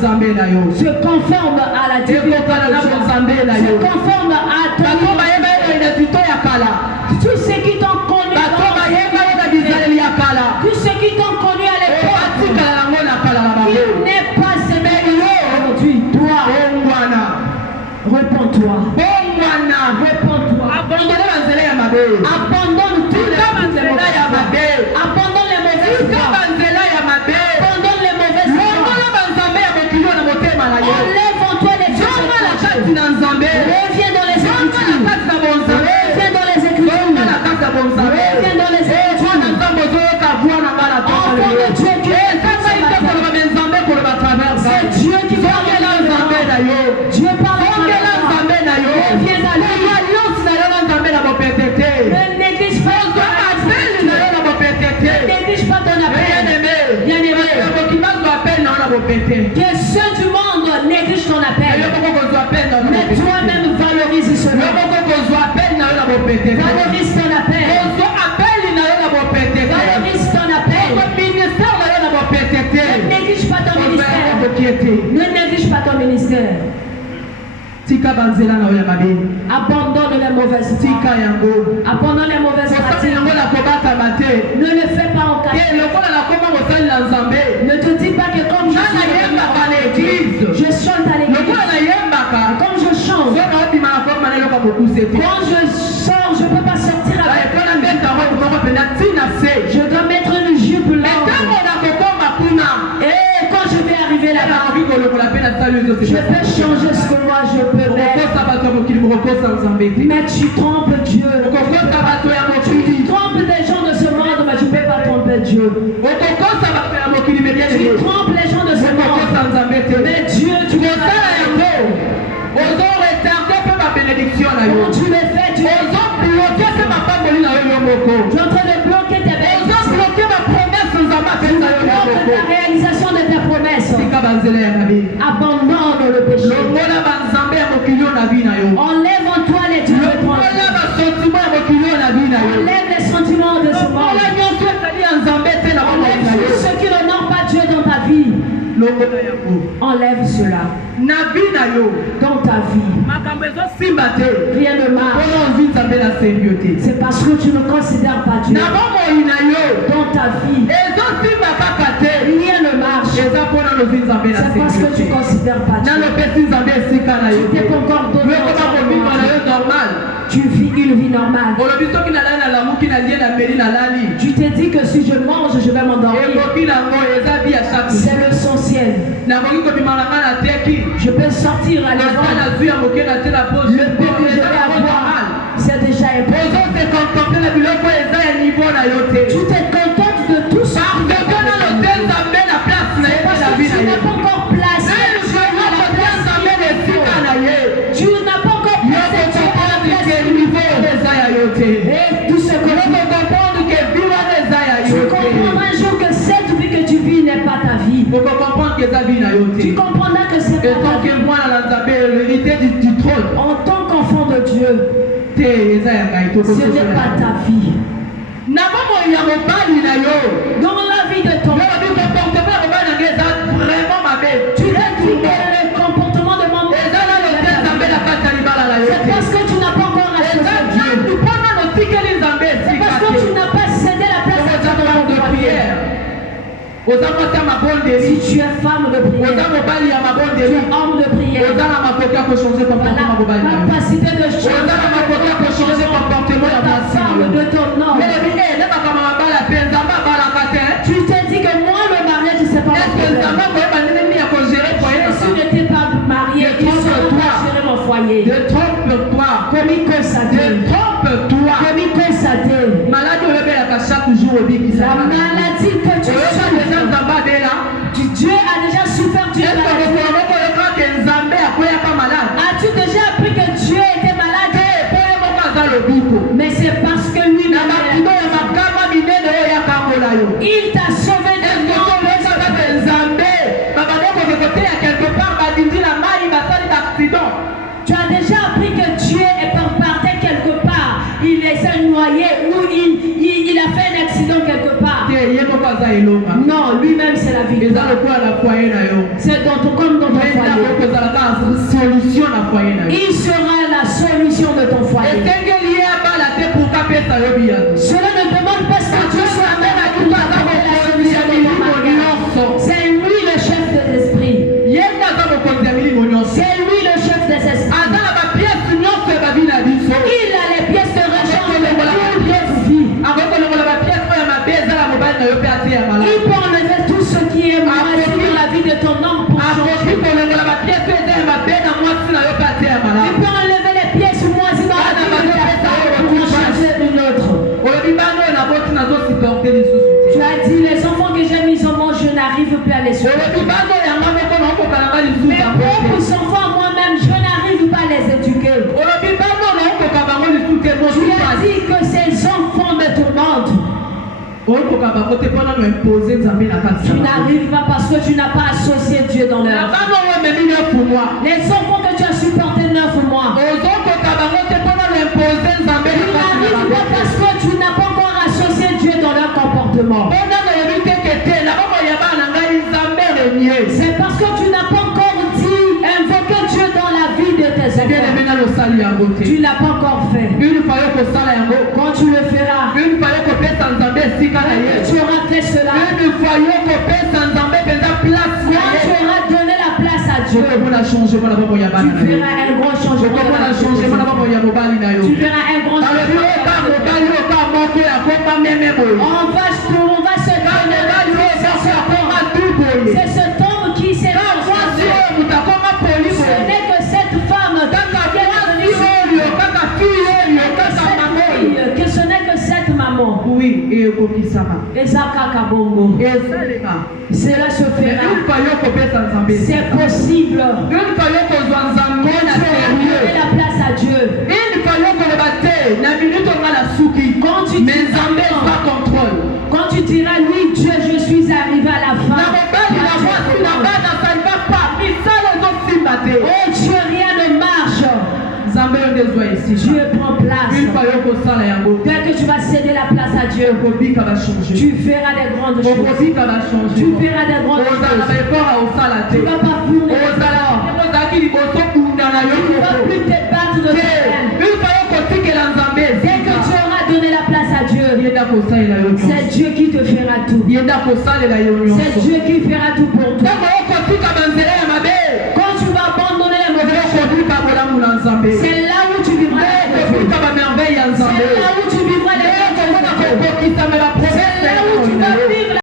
se conforme à la divinité de Dieu, se conforme à ton tous ceux qui t'ont connu, tous ceux qui t'ont connu à l'époque, il n'est pas aimé aujourd'hui. Toi, réponds-toi. Réponds-toi. Abandonne tout le abandonne les mauvaises voies. Abandonne les mauvaises voies. Enlève en toi les péchés. Reviens dans les Écritures. Reviens dans les Écritures. Reviens dans les Écritures. Enfant de Dieu qui est c'est Dieu qui parle. Dieu parle. Reviens à lui. Ne néglige pas ton appel. Ne néglige pas ton appel. Bien-aimé. Que ceux du monde négligent ton appel. Mais toi-même valorise cela. Valorise ton appel. Valorise ton appel. Ne néglige pas ton ministère. Ne néglige pas ton ministère. Abandonne les mauvaises voies. Abandonne les mauvaises pratiques. Ne le fais pas en cachette. Ne te dis pas que comme je chante à l'église, comme je chante, quand je sors, je ne peux pas sortir avec. Je dois mettre une jupe blanche. Et quand je vais arriver là-bas, je peux changer ce que moi je peux mettre. Mais tu trompes Dieu. Tu trompes des gens de ce monde, mais tu ne peux pas tromper Dieu. Tu trompes les gens de ce monde, mais Dieu, tu ne peux pas. Quand tu le fais, tu es en train de bloquer tes bénédictions. La réalisation de tes promesses. Abandonne le péché. Enlève en toi les dieux. Enlève les sentiments de ce monde. Enlève tout ce qui n'honore pas Dieu dans ta vie. Enlève cela dans ta vie. Rien ne marche. C'est parce que tu ne considères pas Dieu dans ta vie. Rien ne marche. C'est parce que tu ne considères pas Dieu. Tu t'es encore donné normal. Tu vis une vie normale. Tu t'es dit que si je mange, je vais m'endormir. C'est le son ciel. Je peux sortir à l'école. Le peu que je vais avoir, c'est déjà important. Tu t'es contente de tout ça. Parce que tu n'as pas encore placé Dieu à la place. Tu n'as pas encore placé Dieu à la place. Et tout ce que tu comprendras un jour que cette vie que tu vis n'est pas ta vie. Tu comprendras que c'est pas ta vie. En tant qu'enfant de Dieu, ce n'est pas ta vie. Dans la vie de ton tu dis que le comportement de mon père, c'est parce que tu n'as pas encore associé Dieu. C'est parce que tu n'as pas cédé la place à Dieu dans ton prière. Si tu es femme de prière, tu es homme de prière, la capacité de changer ta femme de ton homme. Tu t'es dit que moi le mariage c'est pas si tu n'étais pas marié, tu serais pas gérer mon foyer. Détrompe-toi. La maladie que tu souffres, Dieu a déjà souffert d'une maladie. As-tu déjà appris que Dieu était malade? Mais c'est parce que lui il t'a sauvé de moi. Tu as déjà appris que Dieu est partait quelque part. Il s'est noyé ou il a fait un accident quelque part. Non, lui-même c'est la vie. C'est comme dans ton foyer. Il sera la solution de ton foyer. Cela ne demande pas ce que Dieu soit même à tout la solution de ton mariage. C'est lui le chef des esprits. C'est lui le chef des esprits. Il a les pièces de rechange de toute notre vie. Il peut enlever tout ce qui est mauvais dans la vie de ton homme pour changer. Il peut enlever les pièces moisies dans la vie de ta femme pour changer une autre. Tu as dit, les enfants que j'ai mis au monde, je n'arrive plus à les supporter. Mes propres enfants, moi-même, je n'arrive pas à les éduquer. Tu as dit que ces enfants me tourmentent. Tu n'arrives pas parce que tu n'as pas associé Dieu dans leur vie. Les enfants que tu as supportés 9 mois. Tu n'arrives pas parce que tu n'as pas encore associé Dieu dans leur comportement. C'est parce que tu n'as pas encore dit invoquer Dieu dans la vie de tes enfants. Tu ne l'as pas encore fait. Quand tu le feras, tu auras fait cela. Quand tu auras donné la place à Dieu, tu feras un grand changement. Tu feras un grand changement. On va se donner. C'est cet homme qui s'est transformé. Ce n'est que cette femme que ce n'est que cette maman. Oui, et cela se fera. C'est possible. Donner la place à Dieu. Quand tu diras oui, Dieu, je suis arrivé à la fin. Oh Dieu, rien ne marche. Dieu prend place. Dès que tu vas céder la place à Dieu, tu feras des grandes choses. Tu feras des grandes choses. Tu ne vas pas fournir. Tu ne vas plus te battre de toi-même. Dès que tu auras donné la place à Dieu, c'est Dieu qui te fera tout. C'est Dieu qui fera tout pour toi. Quand tu vas abandonner les mauvaises choses, c'est là où tu vivras les merveilles. C'est là où tu vivras les merveilles.